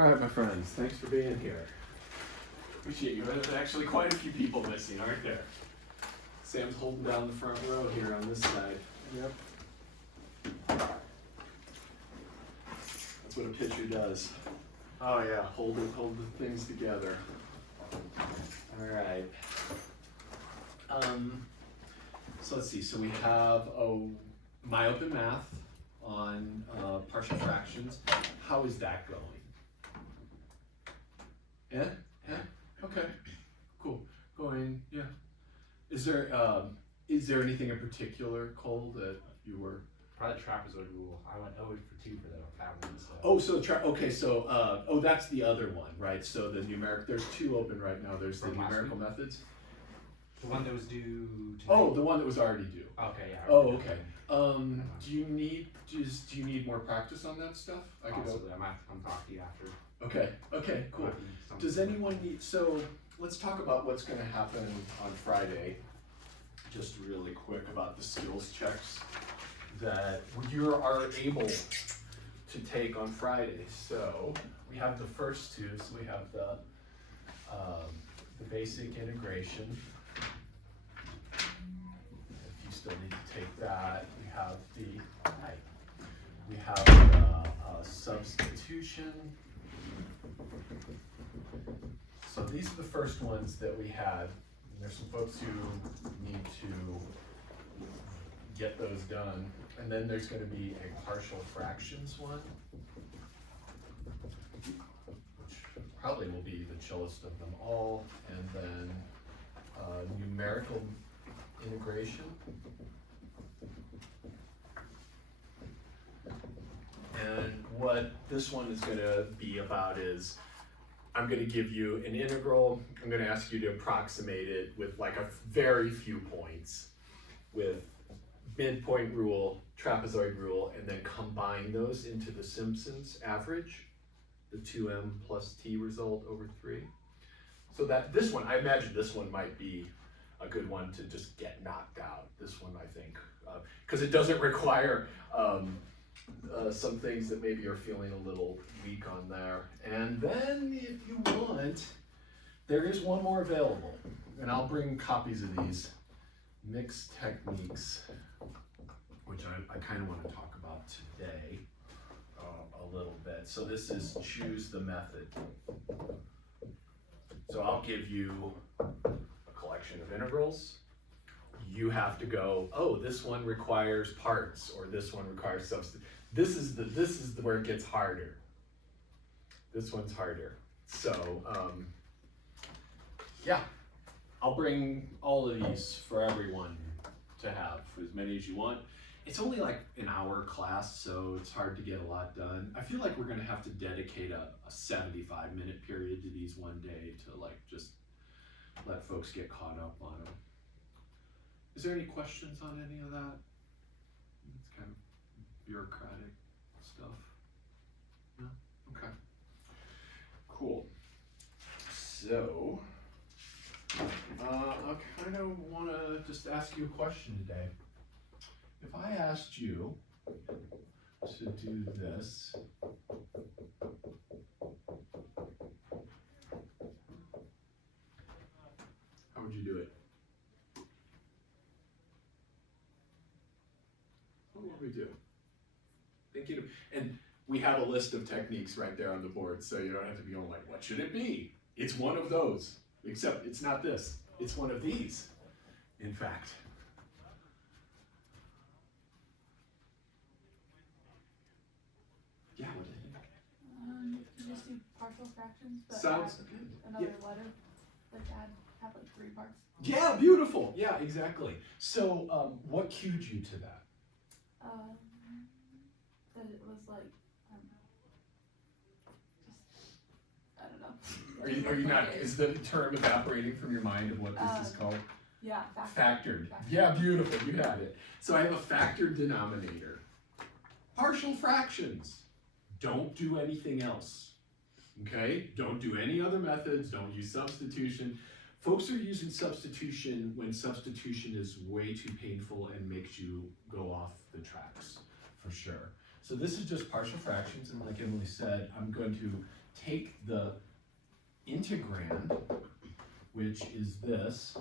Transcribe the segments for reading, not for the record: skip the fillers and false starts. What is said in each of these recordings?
All right, my friends, thanks for being here. Appreciate you. There's actually quite a few people missing, aren't there? Sam's holding down the front row here on this side. Yep. That's what a pitcher does. Oh yeah, hold the things together. All right. So let's see. So we have my open math on partial fractions. How is that going? Yeah? Yeah? Okay. Cool. Going, yeah. Is there anything in particular, Cole, that you were? Probably the trapezoid rule. I went 0 for 2 for that one. So. Oh, so that's the other one, right? So the numeric, there's two open right now. There's the numerical methods. The one that was due tonight? Oh, the one that was already due. Okay, yeah. Oh, okay. Do you need more practice on that stuff? Possibly. I might have to come talk to you after. Okay, cool. Does anyone need, so let's talk about what's gonna happen on Friday. Just really quick about the skills checks that you are able to take on Friday. So we have the first two, so we have the basic integration. If you still need to take that, we have the substitution. So these are the first ones that we had. And there's some folks who need to get those done. And then there's going to be a partial fractions one, which probably will be the chillest of them all. And then numerical integration. And what this one is going to be about is I'm going to give you an integral. I'm going to ask you to approximate it with like a very few points with midpoint rule, trapezoid rule, and then combine those into the Simpson's average, the 2m plus t result over 3. So that this one, I imagine this one might be a good one to just get knocked out. This one, I think, because it doesn't require some things that maybe you're feeling a little weak on there. And then if you want, there is one more available, and I'll bring copies of these mixed techniques, which I kind of want to talk about today a little bit. So this is choose the method. So I'll give you a collection of integrals. You have to go, oh, this one requires parts, or this one requires substitute. This is where it gets harder. This one's harder. So yeah, I'll bring all of these for everyone to have, for as many as you want. It's only like an hour class, so it's hard to get a lot done. I feel like we're gonna have to dedicate a 75-minute period to these one day to like just let folks get caught up on them. Is there any questions on any of that? It's kind of bureaucratic stuff. No? Okay. Cool. So, I kind of want to just ask you a question today. If I asked you to do this, how would you do it? What would we do? And we have a list of techniques right there on the board, so you don't have to be going like, what should it be? It's one of those, except it's not this. It's one of these, in fact. Yeah, what do you think? You just do partial fractions, but Sounds add good. another letter, like have like 3 parts. Yeah, beautiful. Yeah, exactly. So, what cued you to that? That it was like, just, I don't know. Are you not, is the term evaporating from your mind of what this is called? Yeah, Factored. Yeah, beautiful, you had it. So I have a factored denominator. Partial fractions. Don't do anything else, okay? Don't do any other methods, don't use substitution. Folks are using substitution when substitution is way too painful and makes you go off the tracks, for sure. So this is just partial fractions, and like Emily said, I'm going to take the integrand, which is this,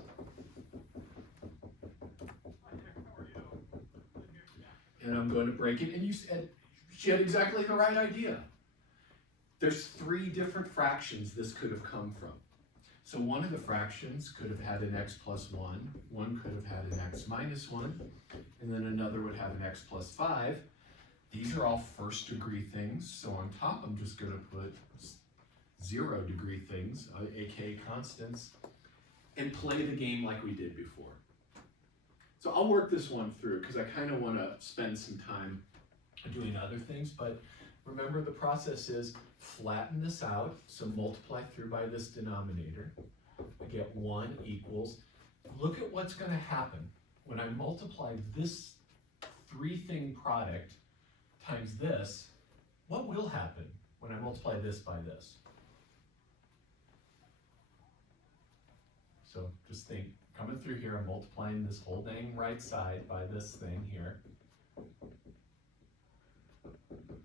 and I'm going to break it, and she had exactly the right idea. There's 3 different fractions this could have come from. So one of the fractions could have had an x plus 1, one could have had an x minus 1, and then another would have an x plus 5. These are all first degree things, so on top I'm just going to put 0 degree things, aka constants, and play the game like we did before. So I'll work this one through because I kind of want to spend some time doing other things, but remember the process is flatten this out, so multiply through by this denominator. I get 1 equals, look at what's going to happen when I multiply this 3-thing product times this. What will happen when I multiply this by this? So just think, coming through here, I'm multiplying this whole dang right side by this thing here.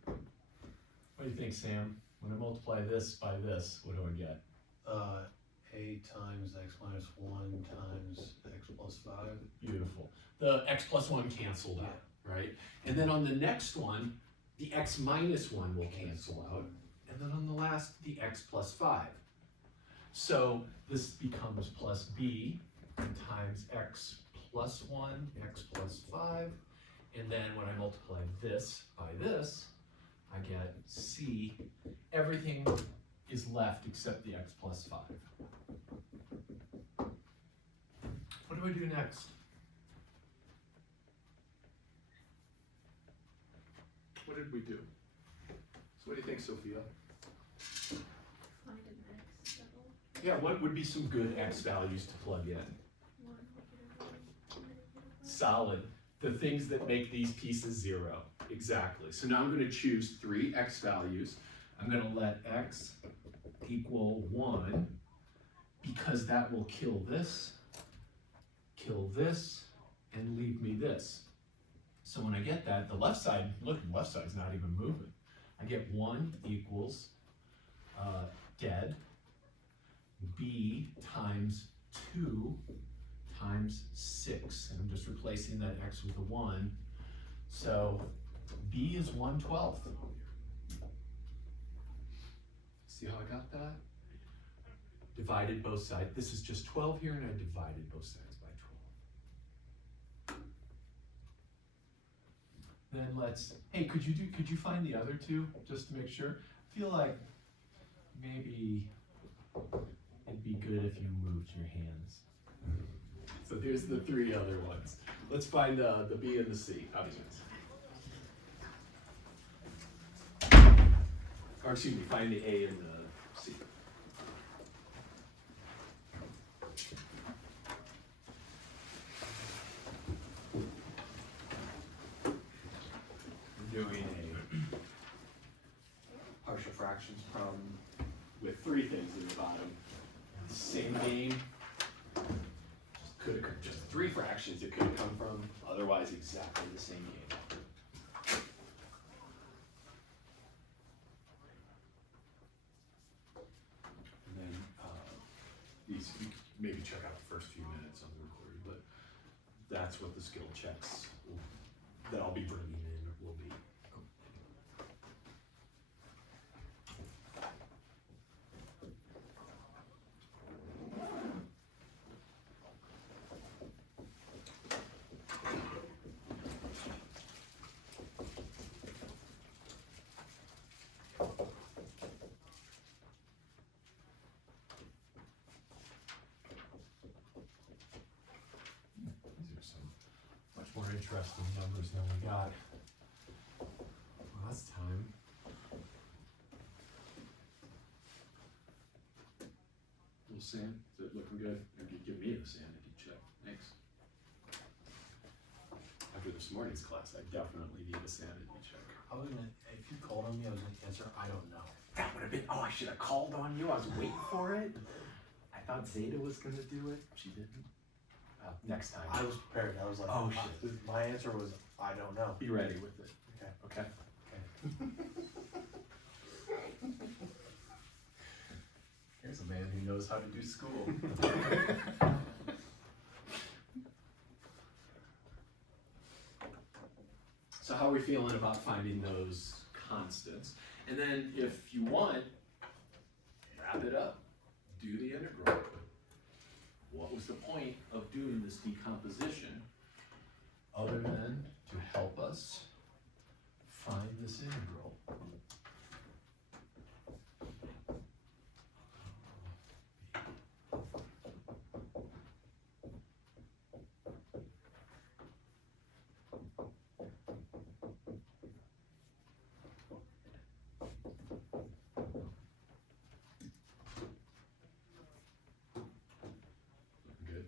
What do you think, Sam? When I multiply this by this, what do I get? A times x minus 1 times x plus 5. Beautiful. The x plus 1 canceled out, right? And then on the next one, the x minus 1 will cancel out. And then on the last, the x plus 5. So this becomes plus b times x plus 1, x plus 5. And then when I multiply this by this, I get c. Everything is left except the x plus 5. What do I do next? What did we do? So what do you think, Sophia? Find an x double. Yeah, what would be some good x values to plug in? 1, -1. Solid. The things that make these pieces 0. Exactly. So now I'm going to choose 3 x values. I'm going to let x equal 1 because that will kill this, and leave me this. So when I get that, the left side, look, the left side's not even moving. I get 1 equals dead, b times 2 times 6. And I'm just replacing that x with a 1. So b is 1/12. See how I got that? Divided both sides. This is just 12 here, and I divided both sides by 12. Then let's, hey, could you find the other 2 just to make sure? I feel like maybe it'd be good if you moved your hands. So here's the 3 other ones. Let's find the B and the C options. Or excuse me, find the A and the C. We're doing a partial fractions problem with 3 things in the bottom. Same game. Could have just 3 fractions it could have come from, otherwise exactly the same game. And then these, you can maybe check out the first few minutes on the recording, but that's what the skill checks that I'll be bringing in will be. More interesting numbers than we got last time. Well, Sam, is it looking good? Give me the sanity check. Thanks. After this morning's class, I definitely need a sanity check. I was gonna, if you called on me, I was gonna answer, I don't know. That would have been, oh, I should have called on you. I was waiting for it. I thought Zeta was going to do it. She didn't. Next time. I was prepared. I was like, Oh, shit. My answer was, I don't know. Be ready with it. Okay. Okay. knows how to do school. So how are we feeling about finding those constants? And then if you want, wrap it up. Do the integral. What was the point of doing this decomposition other than to help us find this integral? Good.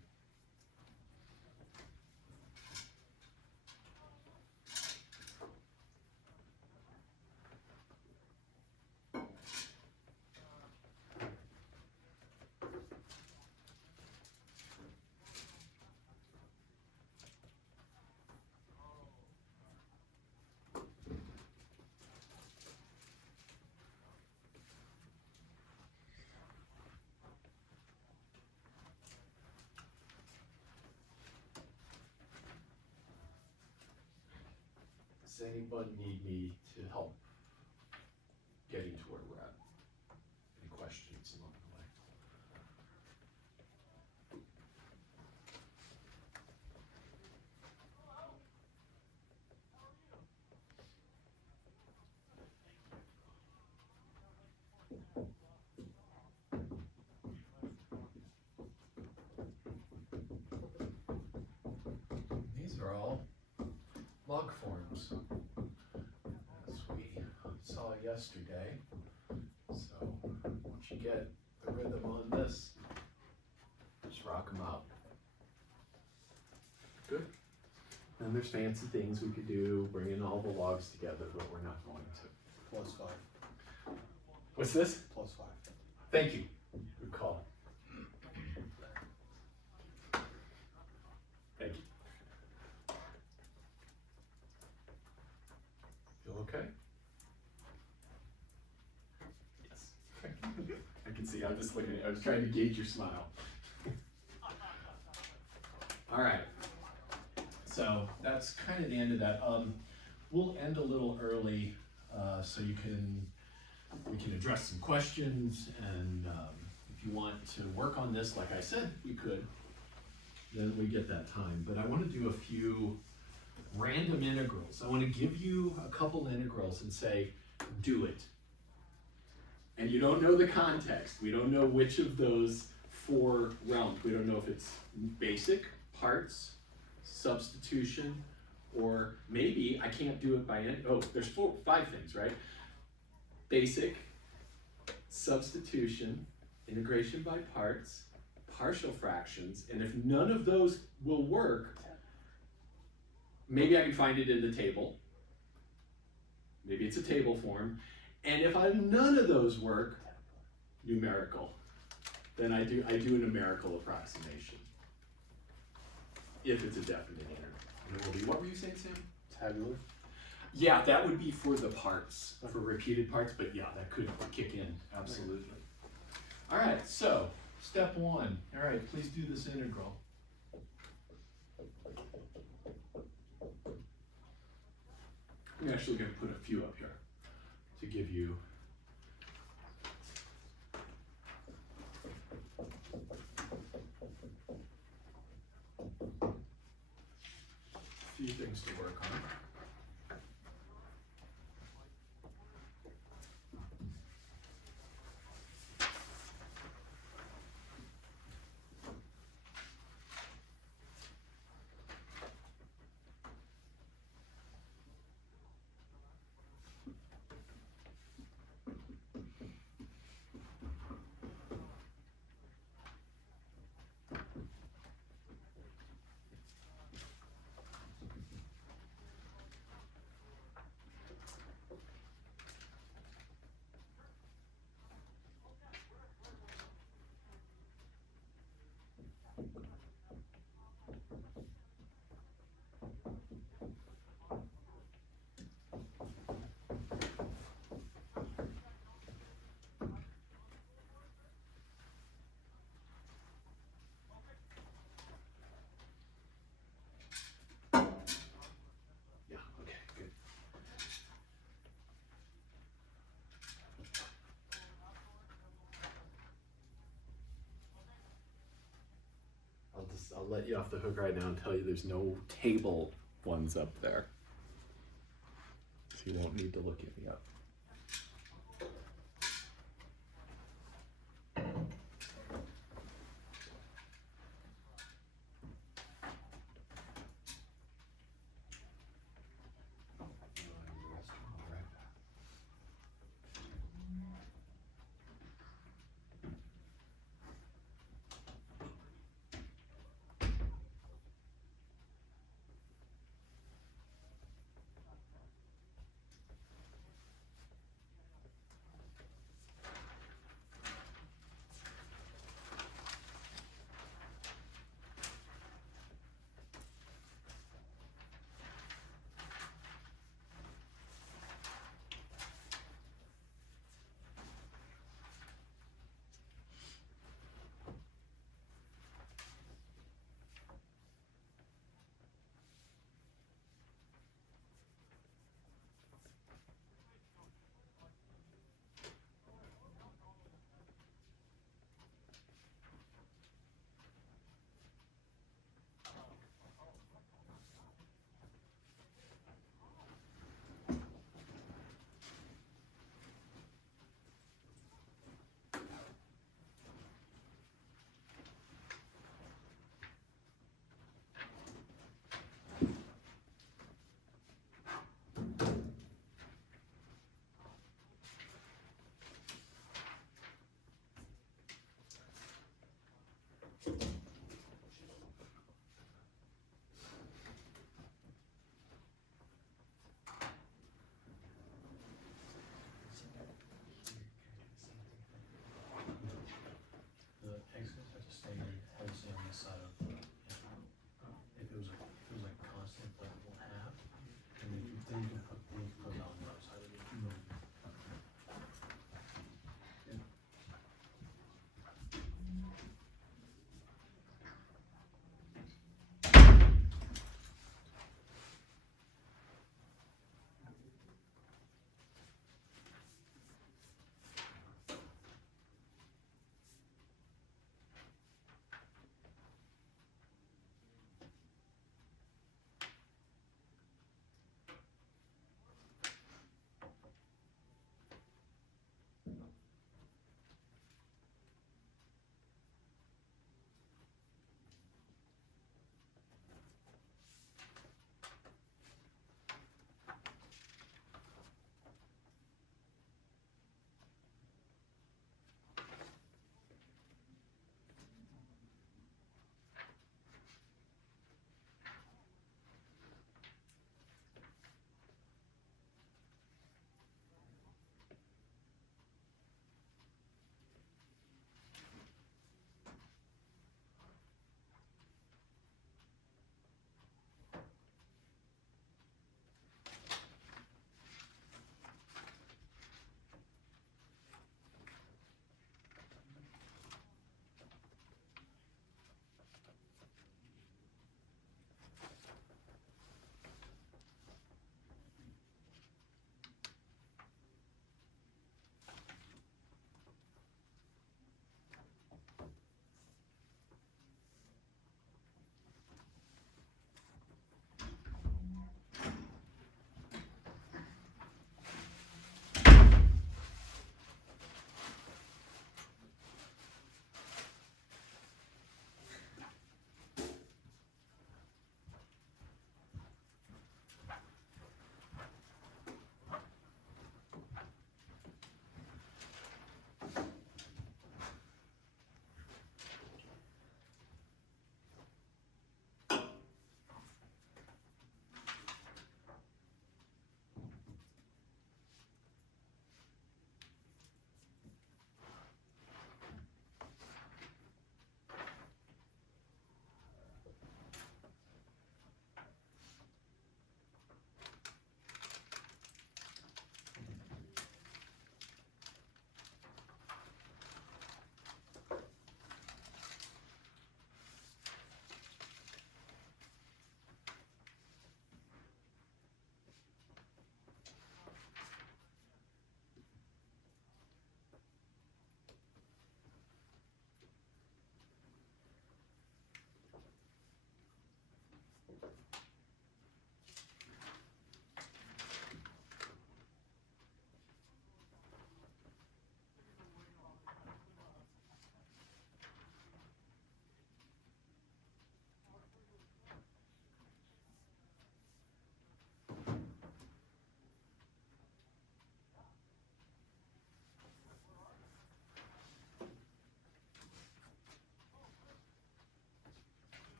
Does anybody need me to help getting to where we're at? Any questions along the way? These are all log forms, as we saw yesterday. So once you get the rhythm on this, just rock them out. Good. Then there's fancy things we could do, bringing all the logs together, but we're not going to. +5. What's this? +5. Thank you. Good call. Thank you. Feel okay? Yes. I can see. I'm just looking at you. I was trying to gauge your smile. All right. So that's kind of the end of that. We'll end a little early so we can address some questions, and if you want to work on this, like I said, we could. Then we get that time. But I want to do a few random integrals. I want to give you a couple integrals and say, do it. And you don't know the context. We don't know which of those 4 realms. We don't know if it's basic, parts, substitution, or maybe I can't do it by any, there's 5 things, right? Basic, substitution, integration by parts, partial fractions, and if none of those will work, maybe I can find it in the table. Maybe it's a table form. And if none of those work, numerical, then I do a numerical approximation. If it's a definite integral. And it will be, what were you saying, Sam? Tabular. Yeah, that would be for the parts, for repeated parts, but yeah, that could kick in, absolutely. All right, so step 1. All right, please do this integral. I'm actually going to put a few up here to give you a few things to work on. I'll let you off the hook right now and tell you there's no table ones up there. So you won't need to look any up.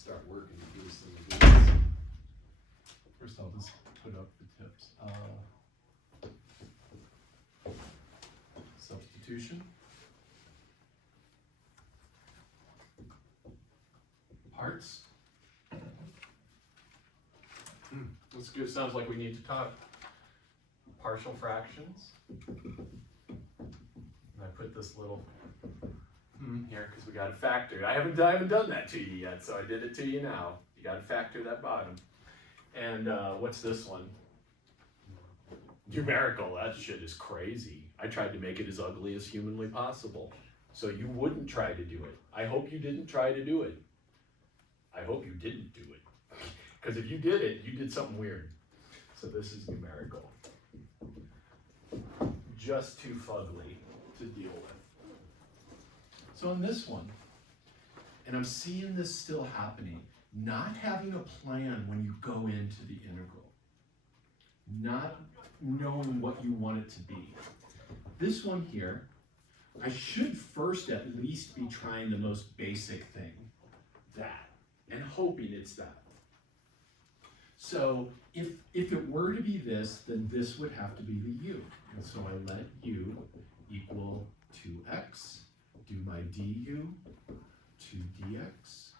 start working through some of these. First, I'll just put up the tips. Substitution. Parts. That's good. Sounds like we need to talk. Partial fractions. And I put this little here because we got to factor. I haven't done that to you yet, so I did it to you now. You got to factor that bottom. And what's this one? Numerical. That shit is crazy. I tried to make it as ugly as humanly possible, so you wouldn't try to do it. I hope you didn't try to do it. I hope you didn't do it, because if you did it, you did something weird. So this is numerical. Just too fugly to deal with. So on this one, and I'm seeing this still happening, not having a plan when you go into the integral, not knowing what you want it to be. This one here, I should first at least be trying the most basic thing, that, and hoping it's that. So if it were to be this, then this would have to be the u. And so I let u equal 2x, do my du, 2dx,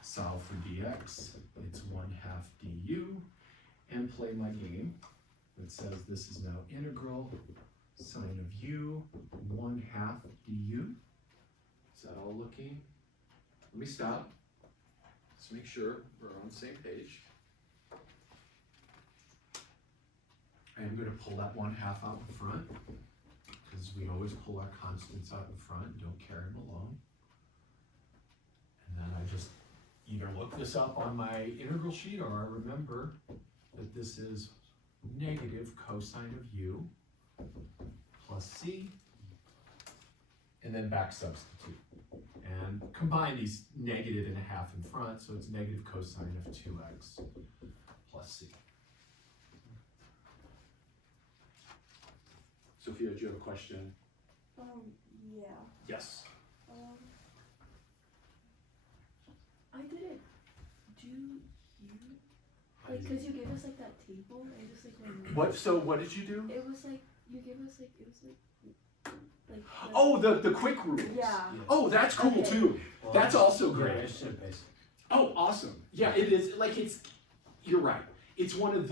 solve for dx, it's 1/2 du, and play my game that says this is now integral sine of u 1/2 du. Is that all looking? Let me stop. Let's make sure we're on the same page. I am going to pull that 1/2 out in front, because we always pull our constants out in front and don't carry them along. And then I just either look this up on my integral sheet, or I remember that this is negative cosine of u plus c, and then back substitute. And combine these negative and a half in front, so it's negative cosine of 2x plus c. Sophia, do you have a question? Yeah. Yes. I didn't do you, like, cause you gave us like that table and just like What? So what did you do? It was like, you gave us like, it was like Oh, the quick rules. Yeah. Oh, that's cool Okay. too. Well, That's also yeah, great. it's just basic. Oh, awesome. Yeah, it is. Like you're right. It's one of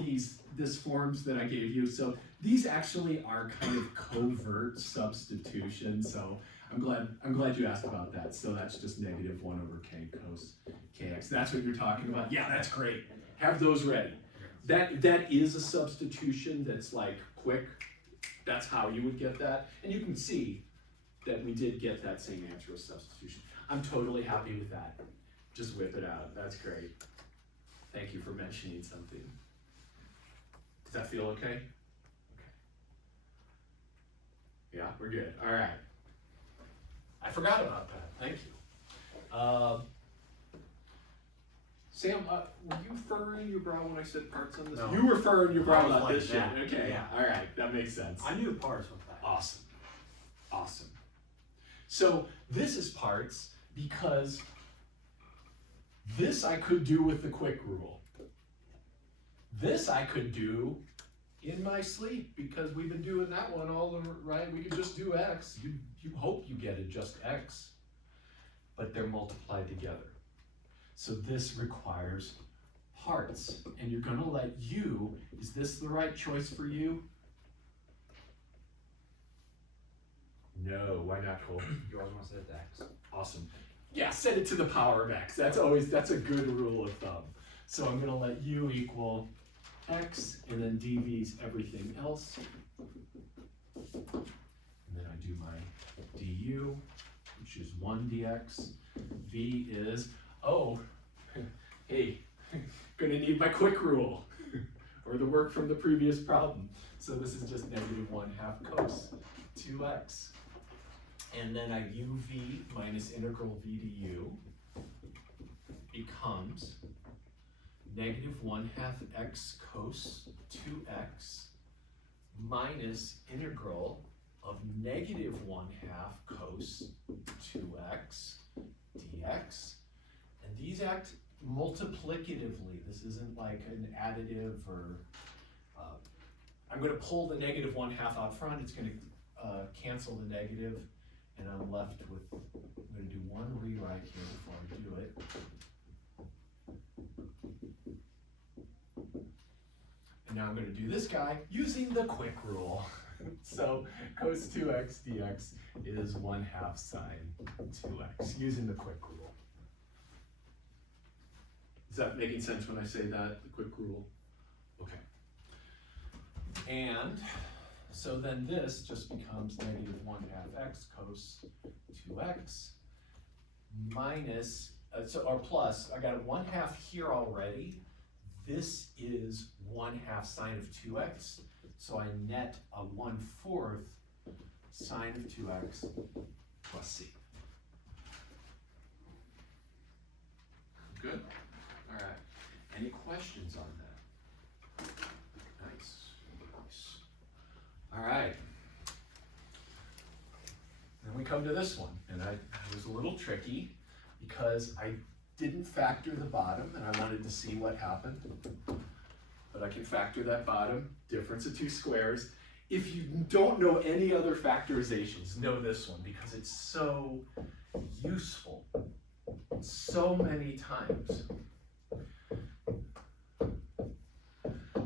this forms that I gave you. So these actually are kind of covert substitutions. So I'm glad you asked about that. So that's just negative 1/k cos kx. That's what you're talking about. Yeah, that's great. Have those ready. That is a substitution that's like quick. That's how you would get that. And you can see that we did get that same answer as substitution. I'm totally happy with that. Just whip it out. That's great. Thank you for mentioning something. Does that feel okay? Yeah, we're good. All right. I forgot about that. Thank you. Sam, were you furrowing your brow when I said parts on this? No. You were furrowing your brow I was about like this that. shit. Okay. Yeah. All right. That makes sense. I knew parts with that. Awesome. Awesome. So this is parts because this I could do with the quick rule. This I could do in my sleep because we've been doing that one all the right. We could just do x. You hope you get it just x, but they're multiplied together. So this requires parts, and you're gonna let u, is this the right choice for you? No, why not, Cole? You always want to set it to x. Awesome. Yeah, set it to the power of x. That's a good rule of thumb. So I'm gonna let u equal x, and then dv's everything else. And then I do my du, which is 1 dx. V is, oh, hey, gonna need my quick rule, or the work from the previous problem. So this is just negative 1/2 cos 2x. And then I uv minus integral v to u becomes negative 1/2 x cos 2x minus integral of negative 1/2 cos 2x dx. And these act multiplicatively. This isn't like an additive or, I'm gonna pull the -1/2 out front, it's gonna cancel the negative, and I'm left with, I'm gonna do one rewrite here before I do it. And now I'm gonna do this guy using the quick rule. So cos 2x dx is 1/2 sine 2x, using the quick rule. Is that making sense when I say that, the quick rule? Okay. And so then this just becomes -1/2 x cos 2x minus, or plus, I got a 1/2 here already. This is 1/2 sine of 2x, so I net a 1/4 sine of 2x plus c. Good? All right. Any questions on that? Nice. Nice. All right. Then we come to this one, and it was a little tricky because I didn't factor the bottom, and I wanted to see what happened. But I can factor that bottom, difference of two squares. If you don't know any other factorizations, know this one because it's so useful so many times.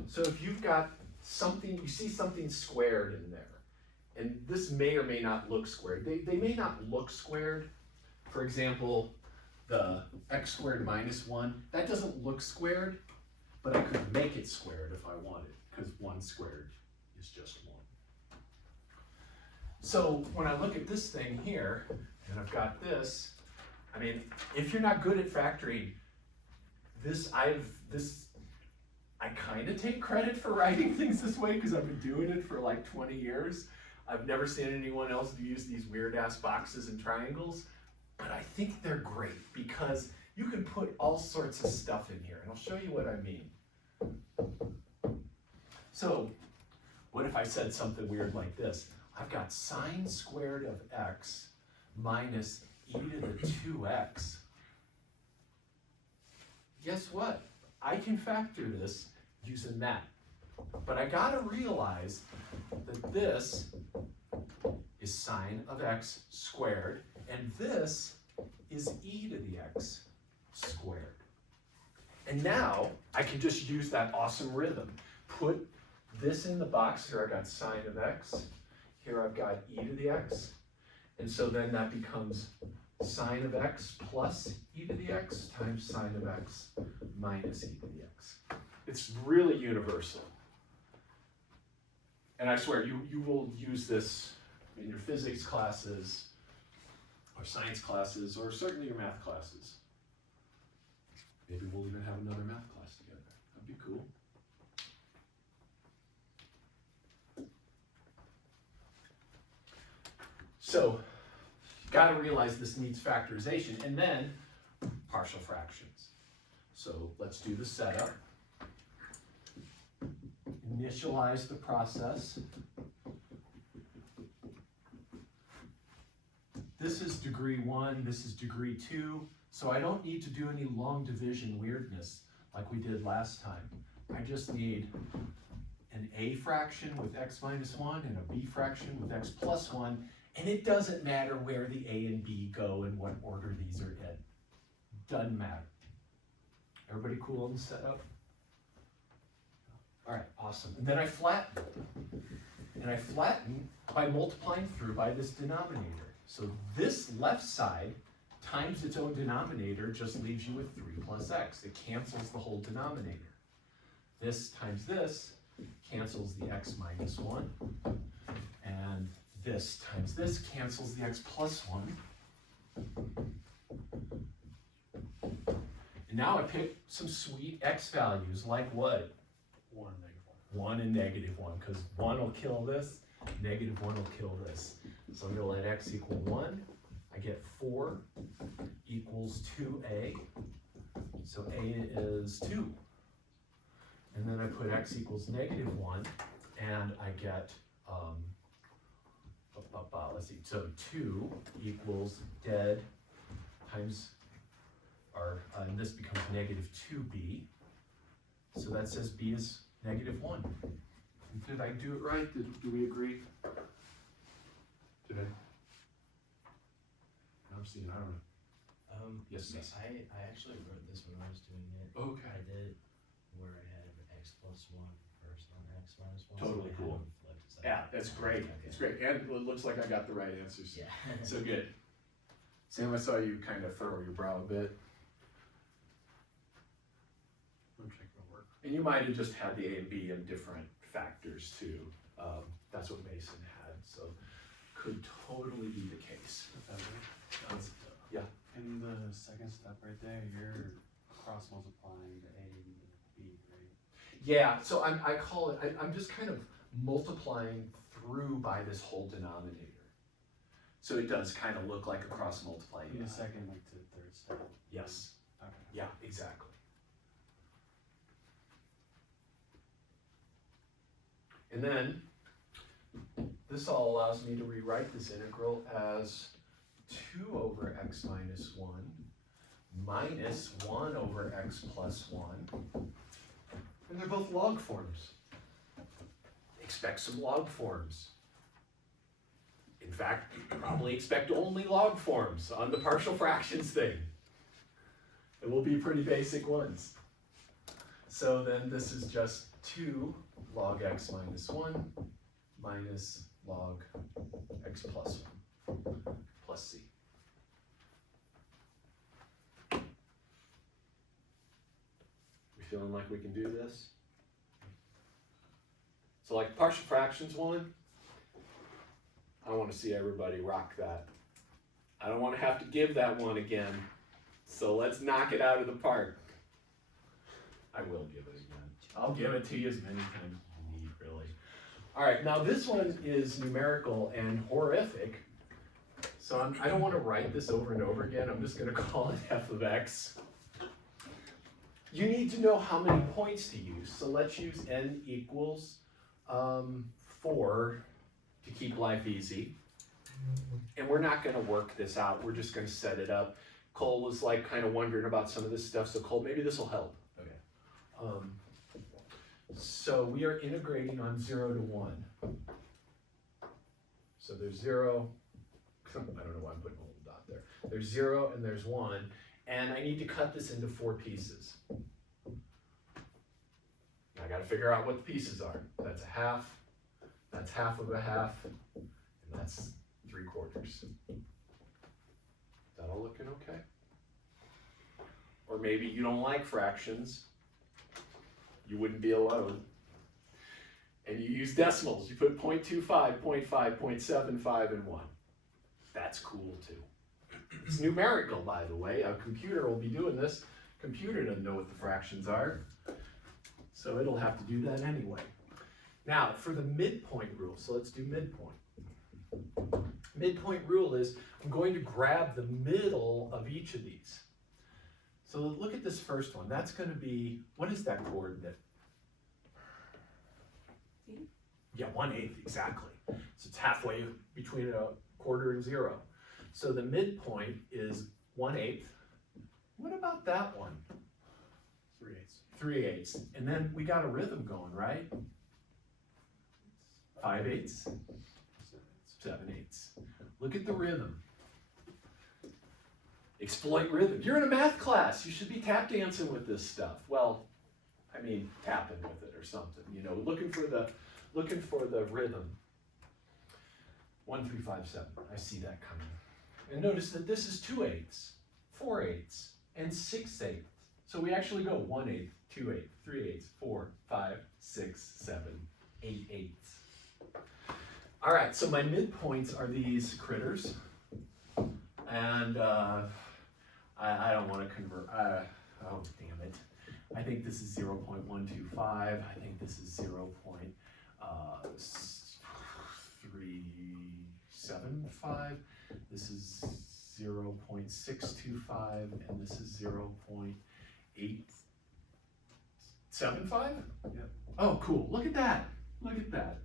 So if you've got something, you see something squared in there, and this may or may not look squared. They may not look squared. For example, the x squared minus 1, that doesn't look squared, but I could make it squared if I wanted, because 1 squared is just 1. So when I look at this thing here, and I've got this, I mean, if you're not good at factoring, I kind of take credit for writing things this way because I've been doing it for like 20 years. I've never seen anyone else use these weird ass boxes and triangles, but I think they're great because you can put all sorts of stuff in here, and I'll show you what I mean. So, what if I said something weird like this? I've got sine squared of x minus e to the 2x. Guess what? I can factor this using that. But I gotta realize that this is sine of x squared, and this is e to the x squared. And now I can just use that awesome rhythm. Put this in the box. Here I got sine of x. Here I've got e to the x. And so then that becomes sine of x plus e to the x times sine of x minus e to the x. It's really universal. And I swear, you will use this in your physics classes, or science classes, or certainly your math classes. Maybe we'll even have another math class together. That'd be cool. So, gotta realize this needs factorization, and then partial fractions. So let's do the setup. Initialize the process. This is degree 1, this is degree 2, so I don't need to do any long division weirdness like we did last time. I just need an a fraction with x minus 1 and a b fraction with x plus 1, and it doesn't matter where the a and b go and what order these are in. Doesn't matter. Everybody cool on the setup? All right, awesome. And then I flatten. And I flatten by multiplying through by this denominator. So this left side times its own denominator just leaves you with 3 plus x. It cancels the whole denominator. This times this cancels the x minus 1. And this times this cancels the x plus 1. And now I pick some sweet x values, like what? 1 and -1 and -1, because 1 will kill this, -1 will kill this. So I'm going to let x equal 1. I get 4 equals 2a. So a is 2. And then I put x equals -1, and I get, let's see, so 2 equals dead times, and this becomes negative 2b. So that says b is negative 1. Did I do it right? Do we agree? Did I? I'm seeing, I don't know. Yes, yes. I actually wrote this when I was doing it. Okay. I did it where I had x plus 1 first and x minus 1. Totally so I had cool. them flipped. Is that Yeah, right? that's great. Okay. It's great. And it looks like I got the right answers. Yeah. So good. Sam, I saw you kind of furrow your brow a bit. I'm checking my work. And you might have just had the A and B in different factors too. That's what Mason had, so could totally be the case. Professor, Yeah. in the second step right there, you're cross multiplying the A and the B, right? Yeah, so I call it, I'm just kind of multiplying through by this whole denominator. So it does kind of look like a cross multiplying. In the second, like to the third step. Yes, Okay. yeah, exactly. And then, this all allows me to rewrite this integral as 2 over x minus 1 minus 1 over x plus 1. And they're both log forms. Expect some log forms. In fact, probably expect only log forms on the partial fractions thing. It will be pretty basic ones. So then this is just 2 log x minus 1 minus log x plus 1 plus c. We feeling like we can do this? So like partial fractions one, I want to see everybody rock that. I don't want to have to give that one again. So let's knock it out of the park. I will give it again. I'll give it to you as many times as you need, really. All right, now this one is numerical and horrific. So I don't want to write this over and over again. I'm just going to call it f of x. You need to know how many points to use. So let's use n equals 4 to keep life easy. And we're not going to work this out. We're just going to set it up. Cole was like kind of wondering about some of this stuff. So Cole, maybe this will help. Okay. So we are integrating on 0 to 1. So there's 0. I don't know why I'm putting a little dot there. There's 0 and there's 1. And I need to cut this into 4 pieces. I got to figure out what the pieces are. That's a half. That's half of a half. And that's 3/4. Is that all looking okay? Or maybe you don't like fractions. You wouldn't be alone. And you use decimals. You put 0.25, 0.5, 0.75, and 1. That's cool too. It's numerical, by the way. A computer will be doing this. Computer doesn't know what the fractions are. So it'll have to do that anyway. Now, for the midpoint rule, so let's do midpoint. Midpoint rule is I'm going to grab the middle of each of these. So look at this first one. That's going to be, what is that coordinate? Yeah, 1/8, exactly. So it's halfway between a quarter and 0. So the midpoint is 1/8. What about that one? 3/8. 3/8. And then we got a rhythm going, right? 5/8. 7/8. Look at the rhythm. Exploit rhythm. You're in a math class. You should be tap dancing with this stuff. Well, I mean, tapping with it or something. You know, looking for the rhythm. 1, 3, 5, 7. I see that coming. And notice that this is 2/8, 4/8, and 6/8. So we actually go 1/8, 2/8, 3/8, 4, 5, 6, 7, 8/8. All right, so my midpoints are these critters. And I don't want to convert. Oh, damn it. I think this is 0.125. I think this is 0.375. This is 0.625. And this is 0.875? Yep. Oh, cool. Look at that. Look at that.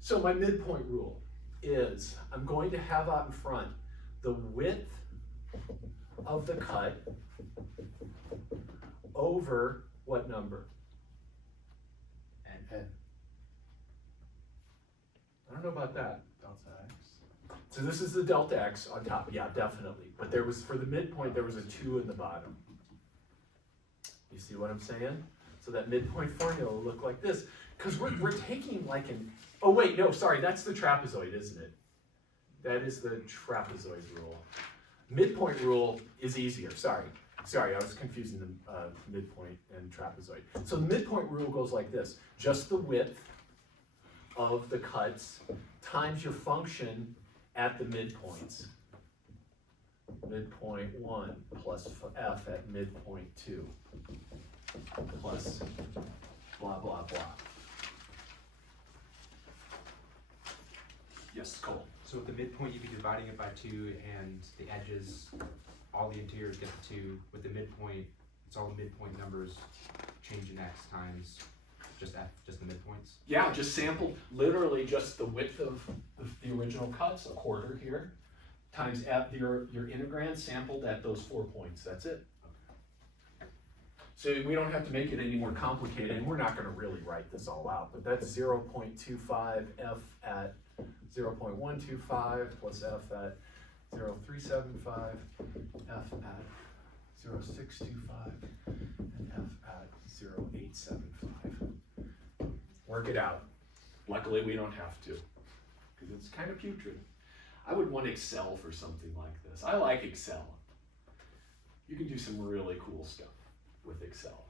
So my midpoint rule is I'm going to have out in front the width of the cut over what number? N. I don't know about that. Delta X. So this is the delta x on top, yeah, definitely. But there was, for the midpoint, there was a 2 in the bottom. You see what I'm saying? So that midpoint formula will look like this. Because we're taking like an, oh wait, no, sorry, that's the trapezoid, isn't it? That is the trapezoid rule. Midpoint rule is easier, sorry. Sorry, I was confusing the midpoint and trapezoid. So the midpoint rule goes like this. Just the width of the cuts times your function at the midpoints. Midpoint 1 plus f at midpoint 2 plus blah, blah, blah. Yes, Cole. So with the midpoint, you'd be dividing it by 2, and the edges, all the interiors get the 2. With the midpoint, it's all the midpoint numbers, change in x times just f, just the midpoints. Yeah, just sample literally just the width of the original cuts, a quarter here, times f, your integrand sampled at those 4 points. That's it. So we don't have to make it any more complicated, and we're not going to really write this all out, but that's 0.25 f at 0.125 plus f at 0.375, f at 0.625, and f at 0.875. Work it out. Luckily, we don't have to, because it's kind of putrid. I would want Excel for something like this. I like Excel. You can do some really cool stuff with Excel.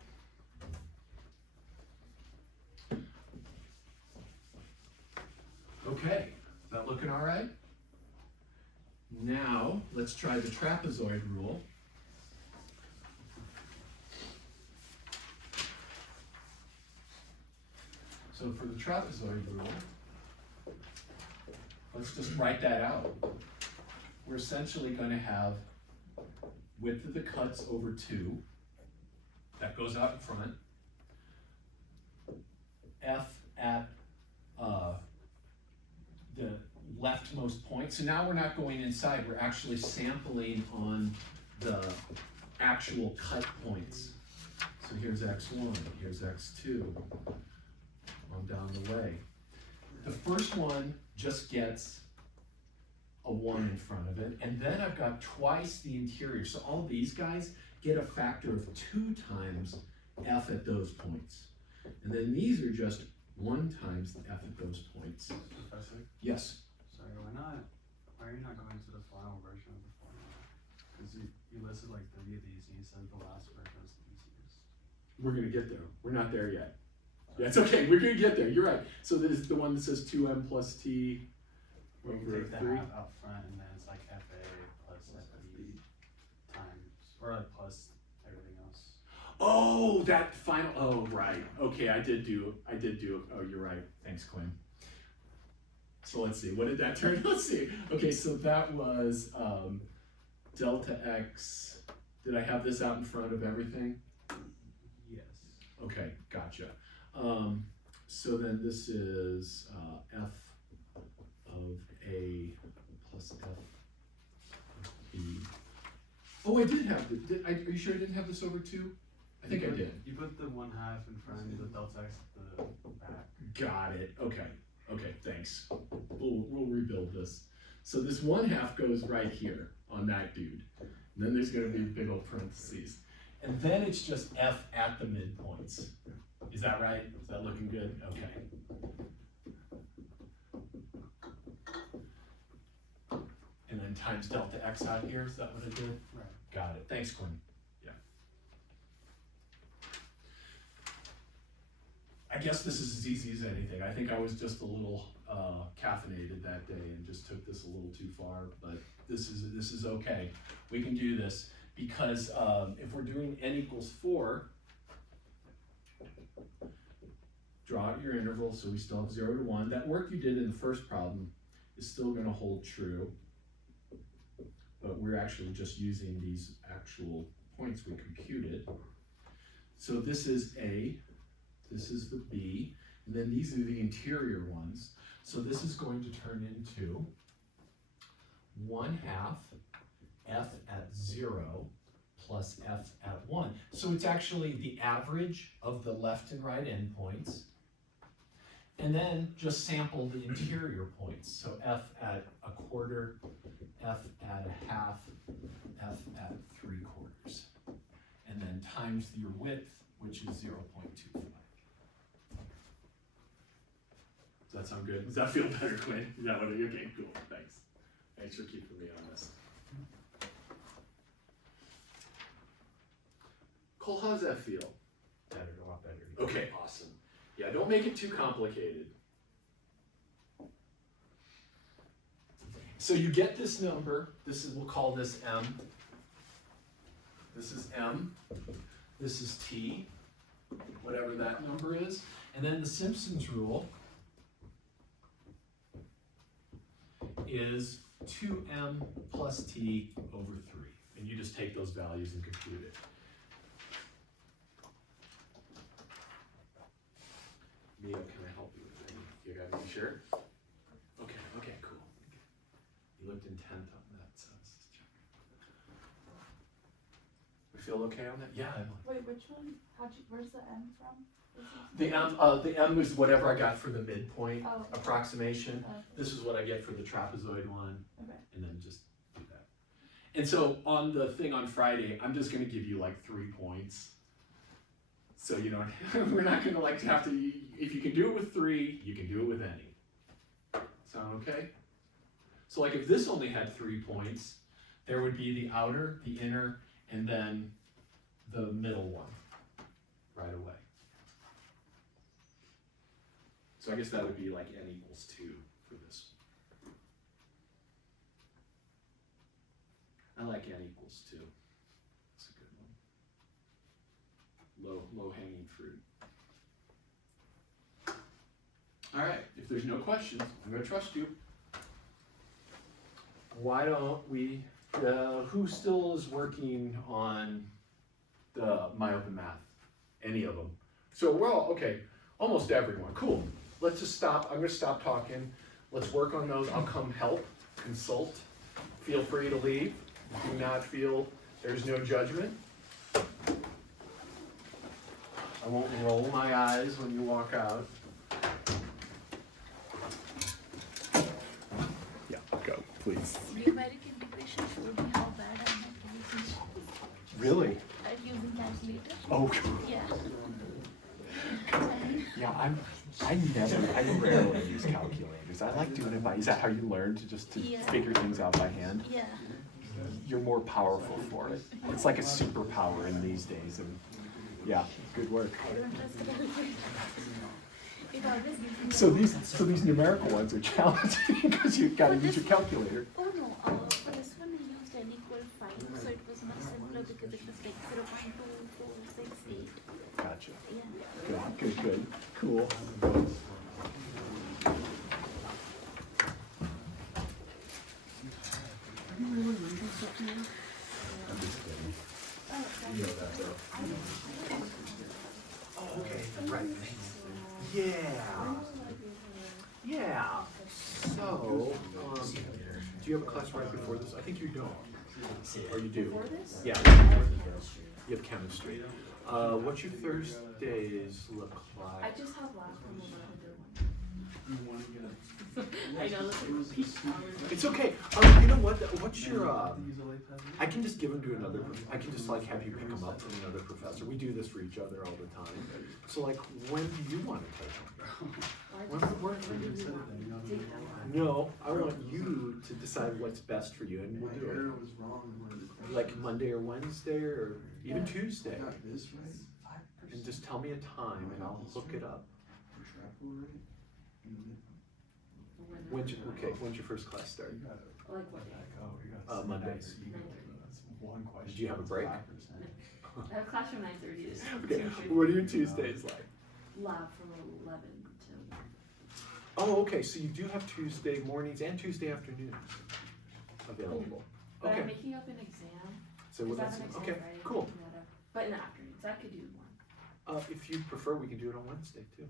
Okay, is that looking all right? Now, let's try the trapezoid rule. So for the trapezoid rule, let's just write that out. We're essentially going to have width of the cuts over 2. That goes out in front. F at the leftmost point. So now we're not going inside, we're actually sampling on the actual cut points. So here's x1, here's x2, on down the way. The first one just gets a 1 in front of it, and then I've got twice the interior. So all these guys get a factor of 2 times f at those points. And then these are just 1 times the f at those points. Professor, Yes? sorry, why are you not going to the final version of the formula? Because you listed like 3 of these, and you said the last version was the easiest. We're gonna get there. We're not there yet. Yeah, it's okay, we're gonna get there, you're right. So this is the one that says 2m plus t Where you over take the 3. half out front, and then it's like FA plus FB times, or like plus everything else. Oh, that final, oh, right. Okay, I did do, oh, you're right. Thanks, Quinn. So let's see, what did that turn? Let's see. Okay, so that was delta x. Did I have this out in front of everything? Yes. Okay, gotcha. So then this is f of a plus f of b. Oh, I did have the, are you sure I didn't have this over 2? I think I did. You put the 1/2 in front, the delta x at the back. Got it. Okay. Okay. Thanks. We'll rebuild this. So this 1/2 goes right here on that dude. And then there's going to be big old parentheses. And then it's just f at the midpoints. Is that right? Is that looking good? Okay. And then times delta x out here. Is that what I did? Right. Got it. Thanks, Quinn. Yeah. I guess this is as easy as anything. I think I was just a little caffeinated that day and just took this a little too far, but this is okay. We can do this because if we're doing n equals 4, draw out your interval so we still have 0 to 1. That work you did in the first problem is still going to hold true, but we're actually just using these actual points we computed. So this is A, this is the B, and then these are the interior ones. So this is going to turn into 1/2 f at 0 plus f at 1. So it's actually the average of the left and right endpoints, and then just sample the interior points. So f at a quarter, f at a half, f at 3/4, and then times your width, which is 0.25. Does that sound good? Does that feel better, Quinn? Is that what it is? Okay, cool, thanks. Thanks for keeping me honest. Cole, how's that feel? Better, a lot better. Okay, awesome. Yeah, don't make it too complicated. So you get this number, this is, we'll call this M. This is M, this is T, whatever that number is. And then the Simpson's rule is 2m plus t over 3. And you just take those values and compute it. Mia, can I help you with any? You gotta be sure? Okay, okay, cool. You looked intent on that, so I was just checking. We feel okay on that? Yeah, I'm Wait, which one? Where's the M from? The M is whatever I got for the midpoint Oh. approximation. Oh. This is what I get for the trapezoid one, Okay. and then just do that. And so on the thing on Friday, I'm just gonna give you like 3 points. So you know, we're not gonna like have to, if you can do it with 3, you can do it with any. Sound okay? So like if this only had 3 points, there would be the outer, the inner, and then the middle one right away. So I guess that would be like n equals 2 for this one. I like n equals 2. That's a good one. Low hanging fruit. All right, if there's no questions, I'm gonna trust you. Why don't we, who still is working on the MyOpen Math? Any of them? So we're all, okay, almost everyone, cool. Let's just stop, I'm gonna stop talking. Let's work on those, I'll come help, consult. Feel free to leave. Do not feel, there's no judgment. I won't roll my eyes when you walk out. Yeah, go, please. Numeric integration showed me how bad I am at using Really? using calculator. Oh, Yeah. yeah, I rarely use calculators. I like doing it by, is that how you learn to Yeah. figure things out by hand? Yeah. You're more powerful for it. It's like a superpower in these days, and yeah, good work. I don't trust the calculator. It always gives me So these numerical ones are challenging because you've got to use your calculator. Oh no, for this one I used n equal 5, so it was much simpler because it was like 0.2468. Gotcha. Yeah. Good. Cool. I'm just kidding. You know that though. Oh, okay, right. Yeah. So, do you have a class right before this? I think you don't. Or you do? Before this? Yeah. You have chemistry. What's your Thursdays look I like? just have last one over another one. I know, that's like peak hours. It's okay. You know what? What's your, I can just give them to another, I can just like have you pick them up from another professor. We do this for each other all the time. So like, when do you want to take them? When would work for you? Take that one. No, I want you to decide what's best for you, and we'll do Error was wrong. it. Like Monday or Wednesday, or even Yeah. Tuesday. I got this right. And just tell me a time and I'll hook it up. When's your first class start? Like what day? Mondays. 9:30. Do you have a break? I have class from 9:30 to Okay, 2:30. what are your Tuesdays like? Lab from 11 to. Oh, okay, so you do have Tuesday mornings and Tuesday afternoons available. But I'm Okay, making up an exam. so 'Cause I that's, have an exam okay, Friday, cool. whatever. But in the afternoons, I could do one. If you prefer, we can do it on Wednesday too.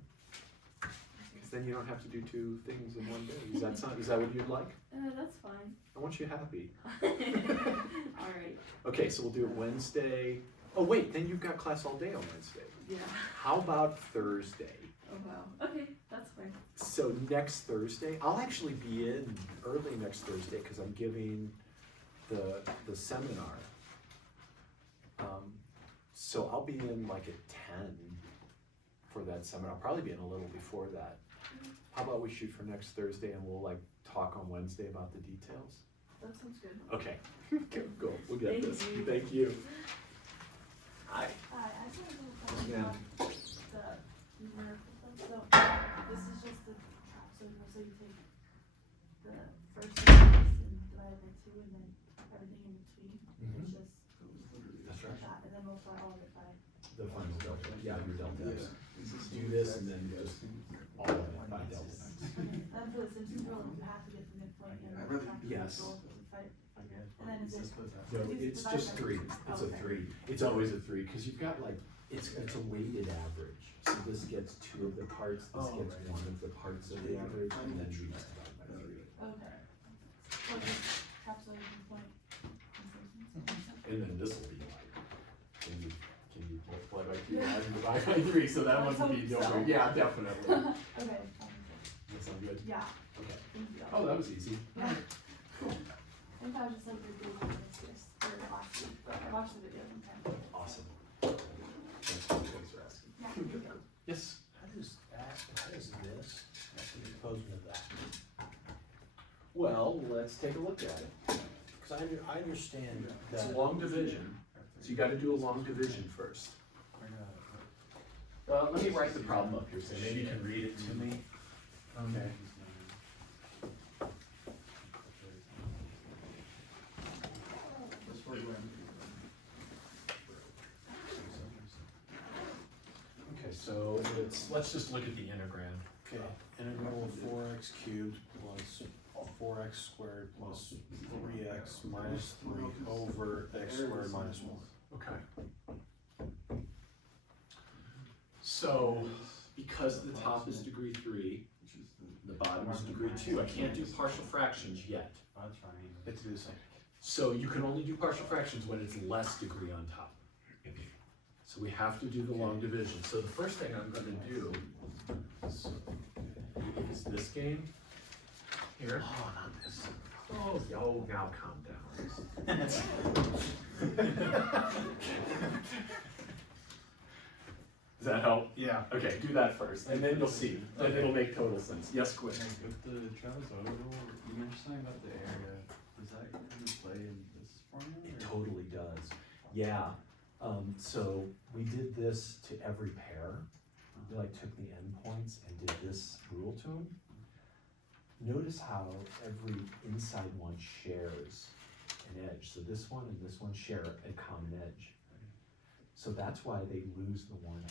Because then you don't have to do two things in one day. Is that what you'd like? That's fine. I want you happy. Alright, Okay, so we'll do it Wednesday. Oh wait, then you've got class all day on Wednesday. yeah. How about Thursday? Oh wow. Okay, that's fine. So next Thursday, I'll actually be in early next Thursday because I'm giving the seminar. So I'll be in like at 10 for that seminar. I'll probably be in a little before that. How about we shoot for next Thursday and we'll like talk on Wednesday about the details? That sounds good. Okay, go. We'll get Thank this. you. Thank you. Hi. Hi, I just have a little question Yeah. about the numerical stuff. So this is just the trapezoidal, so you take the first sentence and divide it by two, and then everything in between. Mhm. It's just That's right. that, and then multiply all of it by. The final delta. Yeah, your delta X. Do this and then just all of it by delta X. And then for the Simpsons rule, you have to get the midpoint and the trapezoidal Yes. to fight. Again, And then is it- No, it's just three. It's a three. It's always a three because you've got like it's a weighted average. So this gets two of the parts. This gets one of the parts of the average, and then you just divide by three. Okay. So just trapezoidal midpoint and Simpsons. And then this will be like, can you multiply by two and divide by three? So that Let's one will be hope so. over. Yeah, definitely. That Okay. sound good? Yeah, Okay. thank you. Oh, that was easy. Yeah. Cool. I think I was just like your Google Analytics for last week, but I watched the video sometime. Awesome. Thanks for asking. Yeah, thank you. Yes. How does this opposed to that? Well, let's take a look at it. Cause I understand It's that. a long division, so you gotta do a long division first. I got it. Well, let me write the problem up here, so maybe you can read it to me. Okay. Okay, so let's just look at the integral. Okay, integral of 4x cubed plus 4x squared plus 3x minus 3 over x squared minus 1. Okay. So, because the top is degree 3, the bottom is degree 2, I can't do partial fractions yet. That's fine. You have to do the same. So you can only do partial fractions when it's less degree on top. So we have to do the long division. So the first thing I'm gonna do is this game here. Oh, not this. Oh, yo, now calm down. Does that help? Yeah. Okay, do that first, and then you'll see. Then it'll make total sense. Yes, Quinn? With the trapezoidal rule, you mentioned something about the area. Does that come into play in this formula? It or- totally does. Yeah, so we did this to every pair. We like took the endpoints and did this rule to them. Notice how every inside one shares an edge. So this one and this one share a common edge. So that's why they lose the 1/2.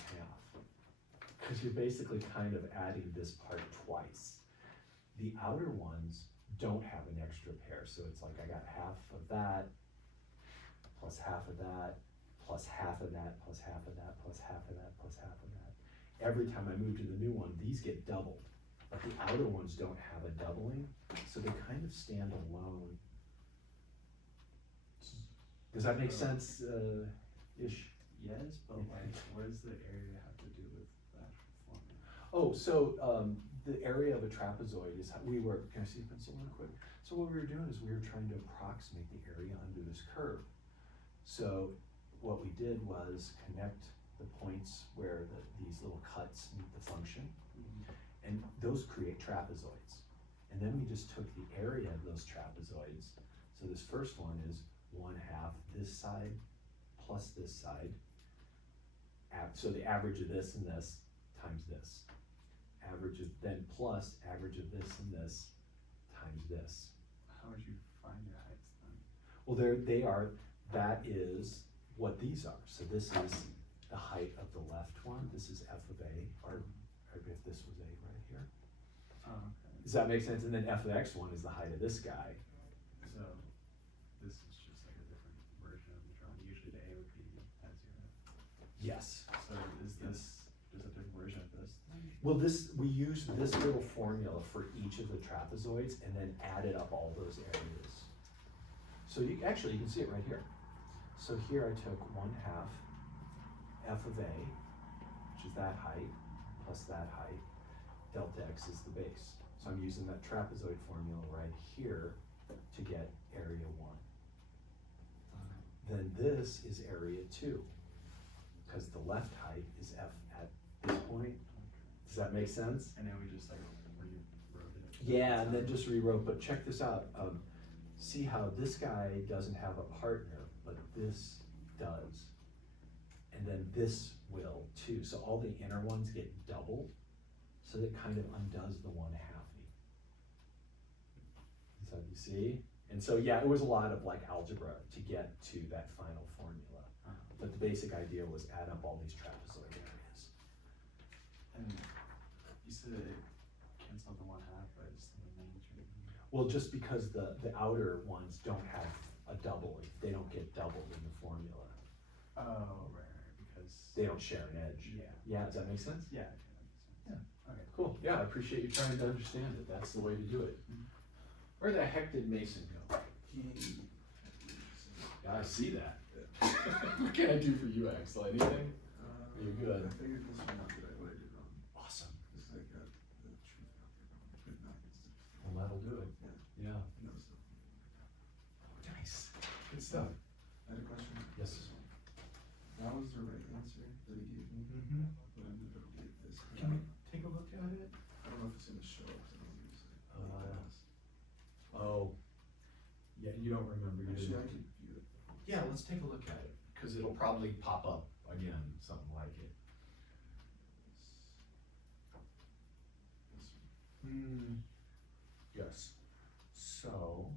Because you're basically kind of adding this part twice. The outer ones don't have an extra pair, so it's like I got half of that, plus half of that, plus half of that, plus half of that, plus half of that, plus half of that. Every time I move to the new one, these get doubled, but the outer ones don't have a doubling, so they kind of stand alone. Does that make sense, ish? Yes, but like, what does the area have to do with the actual formula? Oh, so, the area of a trapezoid is how can I see a pencil real quick? So what we were doing is we were trying to approximate the area under this curve. So what we did was connect the points where these little cuts meet the function, and those create trapezoids. And then we just took the area of those trapezoids. So this first one is 1/2 this side plus this side. So the average of this and this times this. Average of then plus average of this and this times this. How would you find your heights then? Well, that is what these are. So this is the height of the left one. This is f of a, or if this was a right here. Oh, okay. Does that make sense? And then f of x one is the height of this guy. So this is just like a different version of the drawing. Usually the A would be at 0. Yes. So is this just a different version of this? Well, we use this little formula for each of the trapezoids and then added up all those areas. So you can see it right here. So here I took 1/2 f of a, which is that height, plus that height, delta x is the base. So I'm using that trapezoid formula right here to get area 1. Then this is area 2, because the left height is f at this point. Does that make sense? And then we just like rewrote it. Yeah, and then just rewrote, but check this out. See how this guy doesn't have a partner, but this does. And then this will too. So all the inner ones get doubled. So that kind of undoes the 1/2. So you see? And so yeah, it was a lot of like algebra to get to that final formula. But the basic idea was add up all these trapezoid areas. And you said it canceled the 1/2, but it's the main tree. Well, just because the outer ones don't have a double, they don't get doubled in the formula. Oh, right, because. They don't share an edge. Yeah. Yeah, does that make sense? Yeah, okay, that makes sense. Okay. Cool. Yeah, I appreciate you trying to understand it. That's the way to do it. Where the heck did Mason go? Yeah, I see that. What can I do for you, Axel? Anything? You're good. I figured this one out that I did wrong. Awesome. Because I got the truth out there. But not Well, that'll do it. Yeah. no stuff. Nice. Good stuff. I had a question. Yes. That was the right answer that he gave me, Mm-hmm. but I'm gonna get this. Can we take a look at it? I don't know if it's gonna show up. So I don't use it. Oh. Yeah, you don't remember. You Actually, I didn't. could view it. Yeah, let's take a look at it, because it'll probably pop up again, something like it. Yes. So,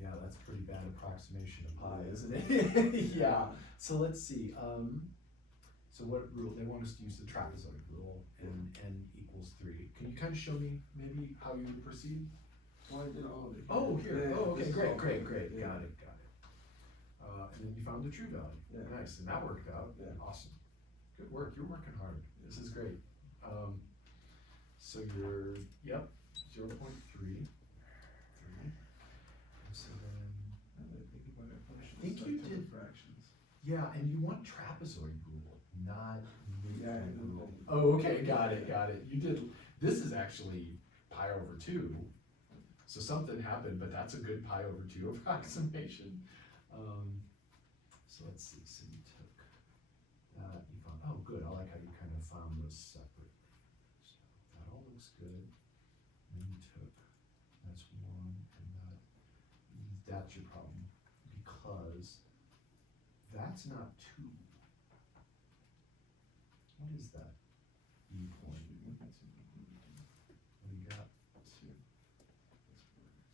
yeah, that's a pretty bad approximation of pi, isn't it? Yeah. So let's see. So what rule? They want us to use the trapezoid rule, and n equals 3. Can you kind of show me maybe how you would proceed? Well, I did all of it. Oh, here. Yeah, Oh, okay. this is Great, all- great, great. yeah. Got it, got it. And then you found the true value. Yeah. Nice, and that worked out. Yeah. Awesome. Good work. You're working hard. This is great. So you're, yep, 0.3. So then, Now that I think about it, I probably should Think start you doing did- fractions. yeah, and you want trapezoid rule, not Yeah, I Newton know. rule. Oh, okay, got it, got it. You did, this is actually pi over 2. So something happened, but that's a good pi over 2 approximation. So let's see, so you took that, you found, oh good, I like how you kind of found those separately. So that all looks good. And then you took, that's 1, and that's your problem, because that's not 2. What is that? E point. What do you got?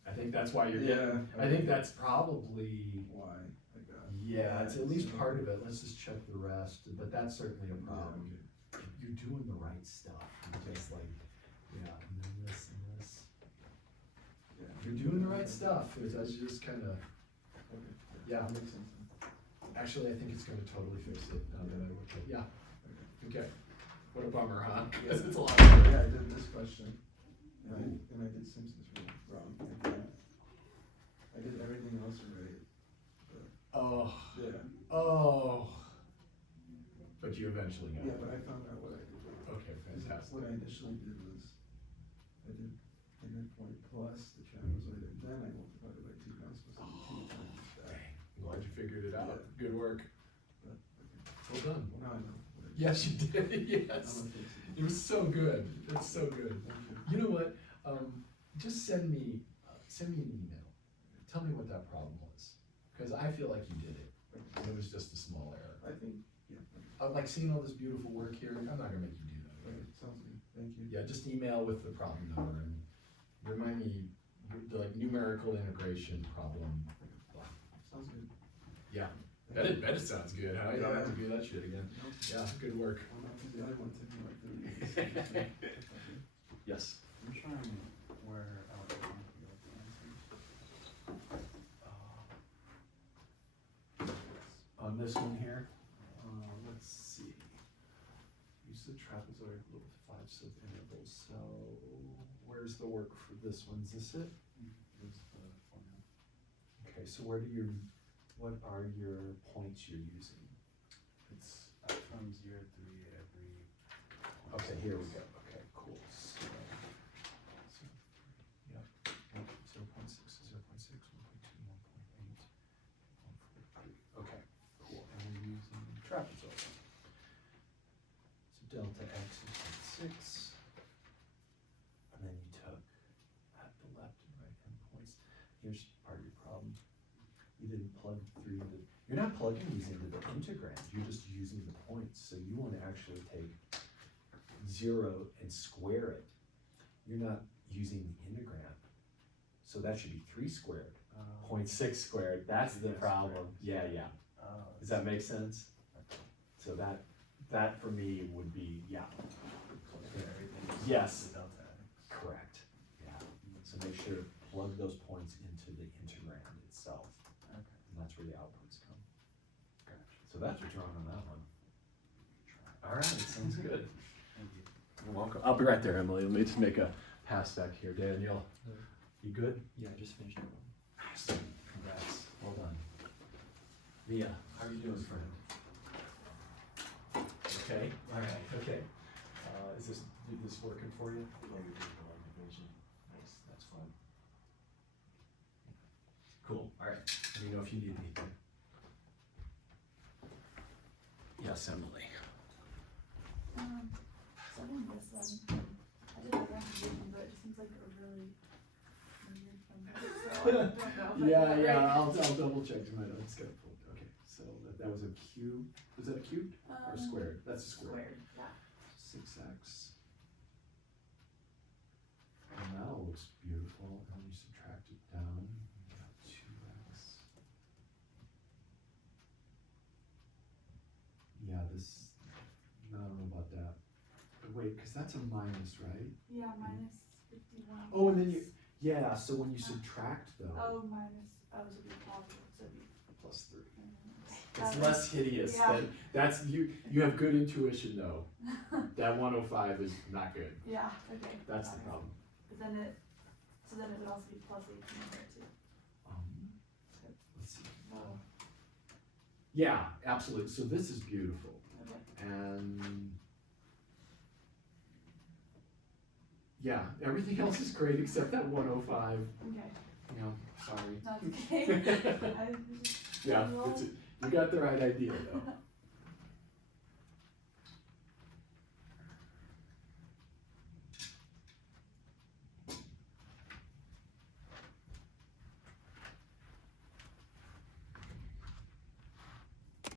I think that's why you're getting, Yeah. I think that's probably, Why? I got. yeah, it's at least part of it. Let's just check the rest, but that's certainly a problem. You're doing the right stuff. You're just like, yeah, and then this and this. Yeah. You're doing the right stuff. It's just kind of, Okay. yeah. That makes sense then. Actually, I think it's going to totally fix it now that I look at it. Yeah. Okay. What a bummer, huh? Because it's a lot of work. Yeah, I did this question, and I did Simpsons wrong again. I did everything else right. Oh, Yeah. oh. But you eventually got Yeah, it. but I found out what I did right. Okay, fantastic. What I initially did was, I did the midpoint plus the trapezoid, and then I multiplied it by 2, and I was supposed to do 2 times that. Dang, I'm glad you figured it out. Yeah. Good work. But, okay. Well done. Well, now I know. what I did. Yes, you did. I'm Yes. gonna fix it. It was so good. It's so good. Thank you. You know what? Just send me an email. Tell me what that problem was, because I feel like you did it. And it was just a small error. I think, yeah. Like seeing all this beautiful work here. I'm not gonna make you do that. Okay, Right? sounds good. Thank you. Yeah, just email with the problem number and remind me the like numerical integration problem. Sounds good. Yeah, bet it sounds good. Huh? You don't have to do that shit again. Nope. Yeah, good work. Well, not 'cause the other one took me like 30 minutes. Yes. I'm trying where I would want to get the answers. On this one here. let's see. Use the trapezoid with 5 sub-intervals. So where's the work for this one? Is this it? That's the formula. Okay, so what are your points you're using? It's from 0 to 3 every. Okay, here we go. Okay, cool. So, yep, 0.6, 0.6, 1.2, 1.8, 1.3. Okay, cool. And we're using trapezoid. So delta x is 6. And then you took at the left and right endpoints. Here's part of your problem. You didn't plug through you're not plugging these into the integrand, you're just using the points. So you want to actually take 0 and square it. You're not using the integrand. So that should be 3 squared. 0.6 squared, that's the problem. Yeah. Does that make sense? So that for me would be, yeah. Everything. Yes. The delta x. Correct, yeah. So make sure to plug those points into the integrand itself. Okay. And that's where the outputs come. Gotcha. So that's what's wrong on that one. All right, sounds good. Thank you. You're welcome. I'll be right there, Emily. Let me just make a pass back here. Daniel, you good? Yeah, I just finished it. Awesome. Congrats. Well done. Mia, how are you doing, friend? Okay. All right. Okay. Is this working for you? Nice. That's fun. Cool. All right. Let me know if you need anything. Yes, Emily. So I think this one, I did a one, but it just seems like a really weird number, so I don't know if I did it right. I'll double check my notes. Got pulled. Okay, so that was a cube. Was that a cube or squared? That's a square. Squared, yeah. 6x. And that all looks beautiful. And you subtract it down. You got 2x. Yeah, this. I don't know about that. But wait, because that's a minus, right? Yeah, minus 51. Oh, and then you. Yeah, so when you subtract though. Oh, minus, so it'd be positive, so it'd be. Plus 3. That It's less hideous. yeah. That's you have good intuition though. That 105 is not good. Yeah, okay. That's the Got it. problem. But then it would also be plus 18 here too. Let's see. Oh, Yeah, absolutely. So this is beautiful. okay. And yeah, everything else is great except that 105. Okay, You know, sorry. that's okay. I was just Yeah, roll. you got the right idea though.